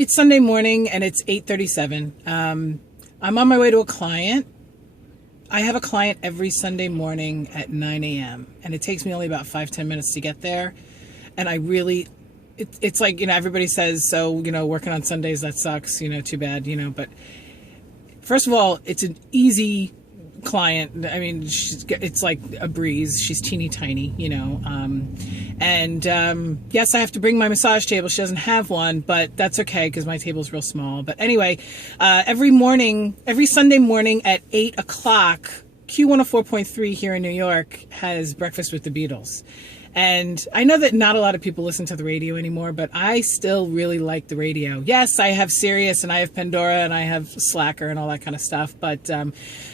It's Sunday morning and it's 8:37. I'm on my way to a client. I have a client every Sunday morning at 9 a.m. and it takes me only about 5-10 minutes to get there. And I really, it's like, everybody says, so, working on Sundays, that sucks, too bad, but first of all, it's an easy client. I mean, it's like a breeze. She's teeny tiny, yes, I have to bring my massage table. She doesn't have one, but that's okay because my table's real small. But anyway, every Sunday morning at 8 o'clock, Q104.3 here in New York has Breakfast with the Beatles. And I know that not a lot of people listen to the radio anymore, but I still really like the radio. Yes, I have Sirius and I have Pandora and I have Slacker and all that kind of stuff. But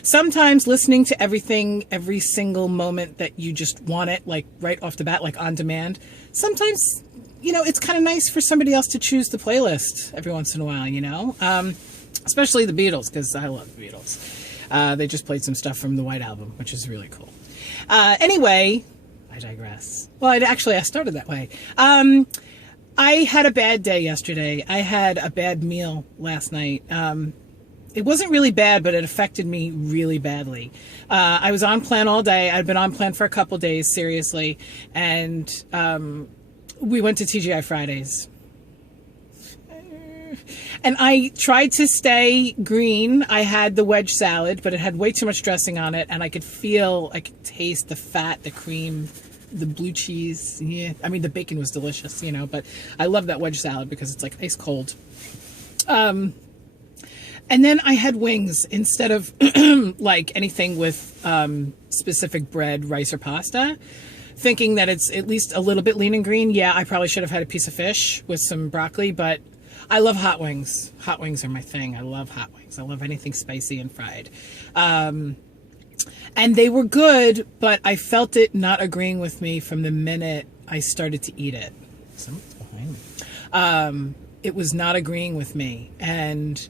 sometimes listening to everything, every single moment that you just want it, like right off the bat, like on demand, sometimes, it's kind of nice for somebody else to choose the playlist every once in a while, especially the Beatles, because I love the Beatles. They just played some stuff from the White Album, which is really cool. Anyway, I digress. Well, I started that way. I had a bad day yesterday. I had a bad meal last night. It wasn't really bad, but it affected me really badly. I was on plan all day. I'd been on plan for a couple days, seriously. And we went to TGI Fridays. And I tried to stay green. I had the wedge salad, but it had way too much dressing on it. And I could taste the fat, the cream, the blue cheese. Yeah, I mean, the bacon was delicious, but I love that wedge salad because it's like ice cold. And then I had wings instead of like anything with specific bread, rice, or pasta, thinking that it's at least a little bit lean and green. Yeah, I probably should have had a piece of fish with some broccoli, but I love hot wings. Hot wings are my thing. I love hot wings. I love anything spicy and fried. And they were good, but I felt it not agreeing with me from the minute I started to eat it. Someone's behind me. It was not agreeing with me. And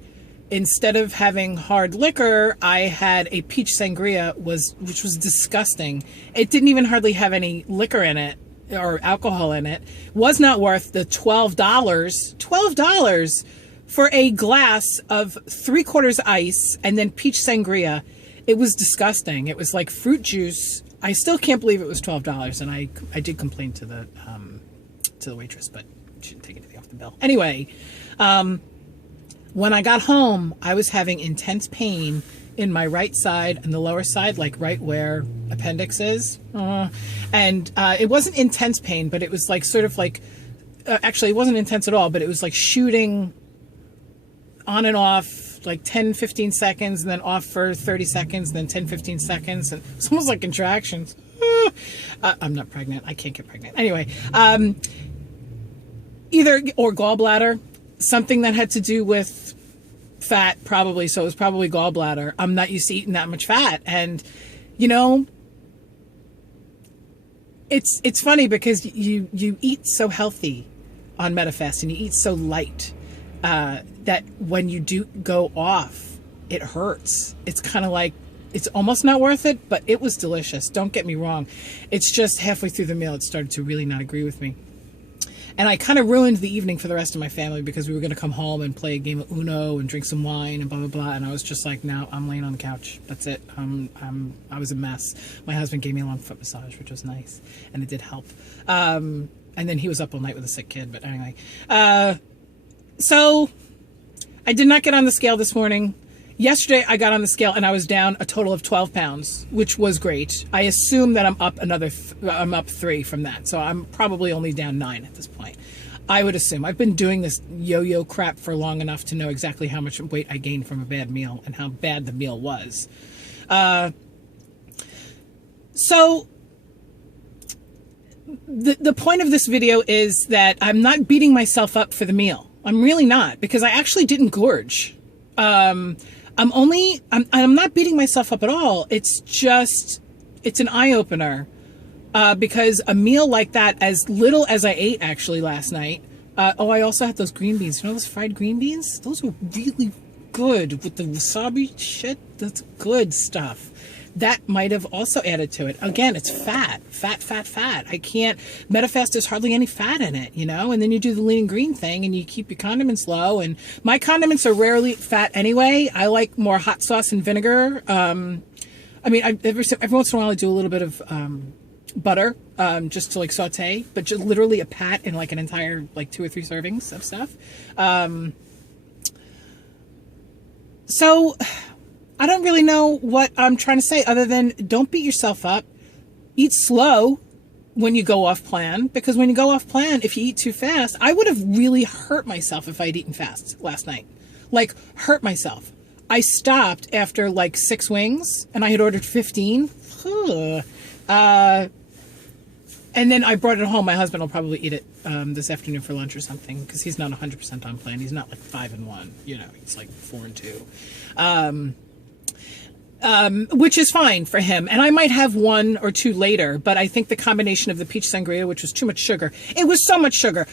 instead of having hard liquor, I had a peach sangria, which was disgusting. It didn't even hardly have any liquor in it or alcohol in it. Was not worth the $12 for a glass of 3/4 ice and then peach sangria. It was disgusting. It was like fruit juice. I still can't believe it was $12, and I did complain to the waitress, but she didn't take anything off the bill. Anyway, when I got home, I was having intense pain in my right side and the lower side, like right where appendix is. And it wasn't intense pain, but it was like sort of like, actually it wasn't intense at all, but it was like shooting on and off, like 10-15 seconds, and then off for 30 seconds, and then 10-15 seconds, and it's almost like contractions. I'm not pregnant. I can't get pregnant. Anyway, or gallbladder, something that had to do with fat, probably. So it was probably gallbladder. I'm not used to eating that much fat, and it's funny because you eat so healthy on Metafast, and you eat so light. That when you do go off, it hurts. It's kind of like, it's almost not worth it, but it was delicious. Don't get me wrong. It's just halfway through the meal, it started to really not agree with me. And I kind of ruined the evening for the rest of my family because we were going to come home and play a game of Uno and drink some wine and blah, blah, blah. And I was just like, no, I'm laying on the couch. That's it. I was a mess. My husband gave me a long foot massage, which was nice. And it did help. And then he was up all night with a sick kid. But anyway, so I did not get on the scale this morning. Yesterday I got on the scale and I was down a total of 12 pounds, which was great. I assume that I'm up I'm up 3 from that. So I'm probably only down 9 at this point. I would assume. I've been doing this yo-yo crap for long enough to know exactly how much weight I gained from a bad meal and how bad the meal was. So the point of this video is that I'm not beating myself up for the meal. I'm really not, because I actually didn't gorge. I'm not beating myself up at all. It's just, it's an eye-opener. Because a meal like that, as little as I ate actually last night. I also had those green beans. You know those fried green beans? Those were really good with the wasabi shit. That's good stuff. that might have also added to it. Again, it's fat. I can't, Metafast, there's hardly any fat in it, you know? And then you do the lean and green thing and you keep your condiments low. And my condiments are rarely fat anyway. I like more hot sauce and vinegar. I mean, every once in a while I do a little bit of butter just to like saute, but just literally a pat in like an entire like 2 or 3 servings of stuff. So I don't really know what I'm trying to say other than don't beat yourself up. Eat slow when you go off plan, because when you go off plan, if you eat too fast, I would have really hurt myself if I'd eaten fast last night. Like, hurt myself. I stopped after like 6 wings and I had ordered 15. And then I brought it home. My husband will probably eat it this afternoon for lunch or something, because he's not 100% on plan. He's not like 5 and 1, you know, he's like 4 and 2. Which is fine for him. And I might have 1 or 2 later, but I think the combination of the peach sangria, which was too much sugar, it was so much sugar.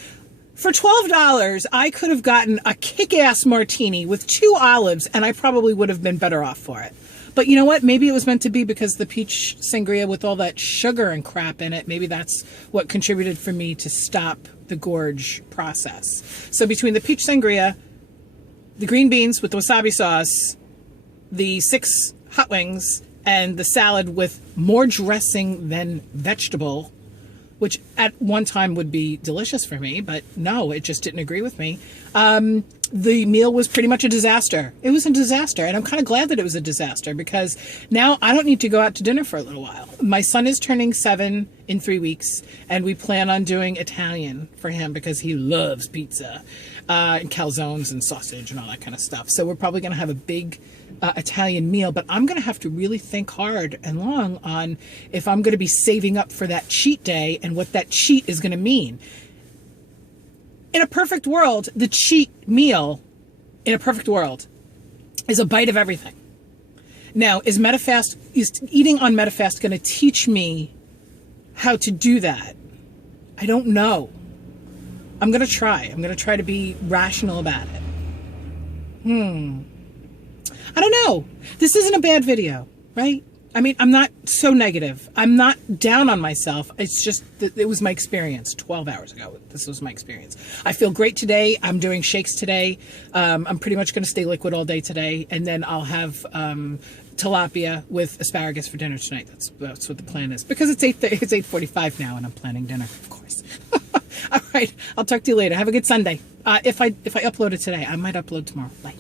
For $12, I could have gotten a kick-ass martini with 2 olives, and I probably would have been better off for it. But you know what? Maybe it was meant to be, because the peach sangria with all that sugar and crap in it, maybe that's what contributed for me to stop the gorge process. So between the peach sangria, the green beans with the wasabi sauce, the 6 hot wings, and the salad with more dressing than vegetable, which at one time would be delicious for me, but no, it just didn't agree with me. The meal was pretty much a disaster. It was a disaster, and I'm kind of glad that it was a disaster, because now I don't need to go out to dinner for a little while. My son is turning 7 in 3 weeks, and we plan on doing Italian for him because he loves pizza and calzones and sausage and all that kind of stuff. So we're probably going to have a big Italian meal, but I'm going to have to really think hard and long on if I'm going to be saving up for that cheat day and what that cheat is going to mean. In a perfect world, the cheat meal, in a perfect world, is a bite of everything. Now, is eating on Metafast going to teach me how to do that? I don't know. I'm going to try. I'm going to try to be rational about it. I don't know. This isn't a bad video, right? I mean, I'm not so negative. I'm not down on myself. It's just that it was my experience 12 hours ago. This was my experience. I feel great today. I'm doing shakes today. I'm pretty much going to stay liquid all day today. And then I'll have tilapia with asparagus for dinner tonight. That's what the plan is. Because it's 8:45 now and I'm planning dinner, of course. All right. I'll talk to you later. Have a good Sunday. If I upload it today, I might upload tomorrow. Bye.